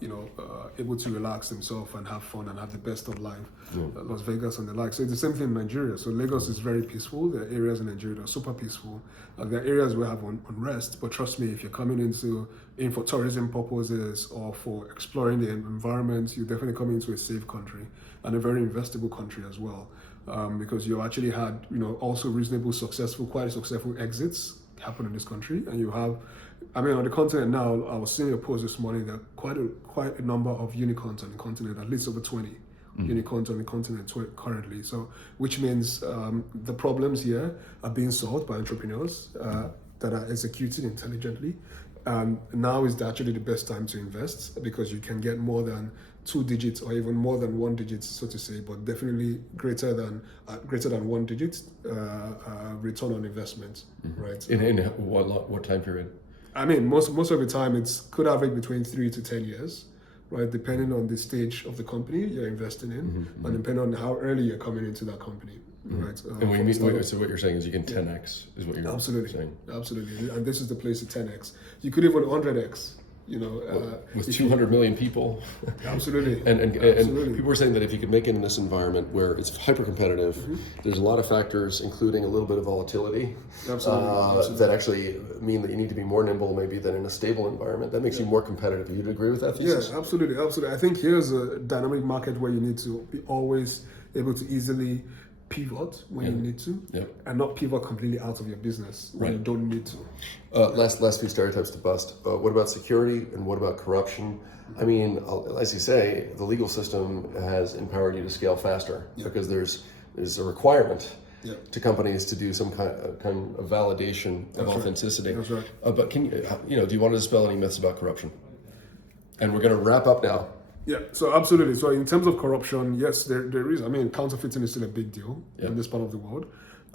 able to relax themselves and have fun and have the best of life. Las Vegas and the like. So it's the same thing in Nigeria. So Lagos is very peaceful. There are areas in Nigeria that are super peaceful. There are areas where we have unrest. But trust me, if you're coming in for tourism purposes or for exploring the environment, you're definitely coming into a safe country and a very investable country as well, because you've actually had also quite successful exits happen in this country, and you have, on the continent now, I was seeing a post this morning that quite a number of unicorns on the continent, at least over 20 unicorns on the continent currently. So, which means the problems here are being solved by entrepreneurs that are executed intelligently. And now is actually the best time to invest, because you can get more than 2 digits or even more than 1 digit, so to say, but definitely greater than 1 digit return on investment, right? In what time period? Most of the time it could average between 3 to 10 years, right? Depending on the stage of the company you're investing in, and depending on how early you're coming into that company, right? And when you mean, so what you're saying is you can 10x is what you're saying. Absolutely, and this is the place to 10x. You could even 100x. You know, with 200 million people. Absolutely. And Absolutely. people were saying that if you could make it in this environment where it's hyper competitive, there's a lot of factors, including a little bit of volatility, that actually mean that you need to be more nimble maybe than in a stable environment. That makes you more competitive. You'd agree with that thesis? Yeah, absolutely. I think here's a dynamic market where you need to be always able to easily pivot when you need to, and not pivot completely out of your business when you don't need to. Last few stereotypes to bust. What about security and what about corruption? I mean, as you say, the legal system has empowered you to scale faster because there's a requirement to companies to do some kind of validation of authenticity. That's right. But can you, do you want to dispel any myths about corruption? And we're going to wrap up now. Yeah, so absolutely. So in terms of corruption, yes, there is. I mean, counterfeiting is still a big deal in this part of the world,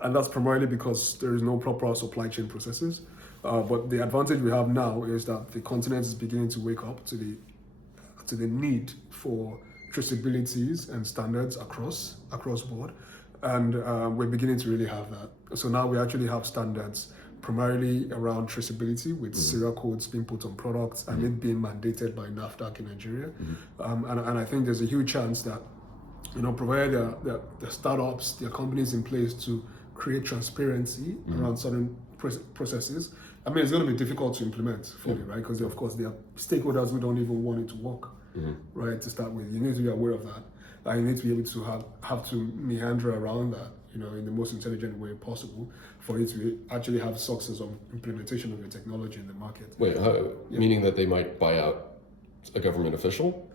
and that's primarily because there is no proper supply chain processes. But the advantage we have now is that the continent is beginning to wake up to the need for traceabilities and standards across board, and we're beginning to really have that. So now we actually have standards primarily around traceability with serial codes being put on products and it being mandated by NAFTA in Nigeria. And I think there's a huge chance that, provided the startups, there are companies in place to create transparency around certain processes. I mean, it's going to be difficult to implement fully, right? Because of course there are stakeholders who don't even want it to work, right? To start with, you need to be aware of that. And you need to be able to have to meander around that, in the most intelligent way possible for you to actually have success of implementation of your technology in the market. Wait, meaning that they might buy out a government official?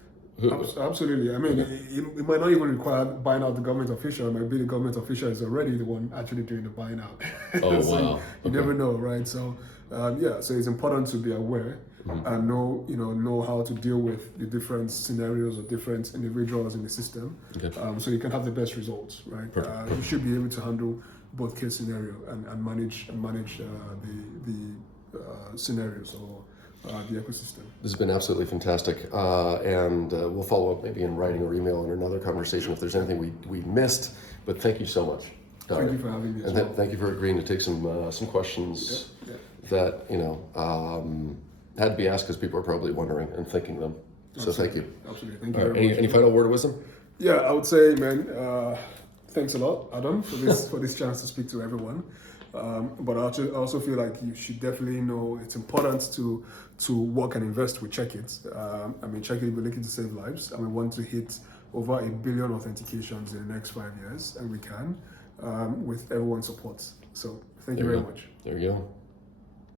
Absolutely. I mean, it might not even require buying out the government official. It might be the government official is already the one actually doing the buying out. Oh, So wow. You never know, right? So, so it's important to be aware and know how to deal with the different scenarios or different individuals in the system, so you can have the best results, right? You should be able to handle both case scenario and manage the scenarios or the ecosystem. This has been absolutely fantastic, and we'll follow up maybe in writing or email in another conversation if there's anything we missed. But thank you so much. Thank you for having me. And thank you for agreeing to take some questions that had to be asked because people are probably wondering and thinking them. So thank you. Absolutely. Thank you very much. Any final word of wisdom? Yeah, I would say, man, thanks a lot, Adam, for this chance to speak to everyone. But I also feel like you should definitely know it's important to work and invest with CHEKKIT. I mean, CHEKKIT, we're looking to save lives, and we want to hit over 1 billion authentications in the next 5 years, and we can with everyone's support. So thank you very much. There you go.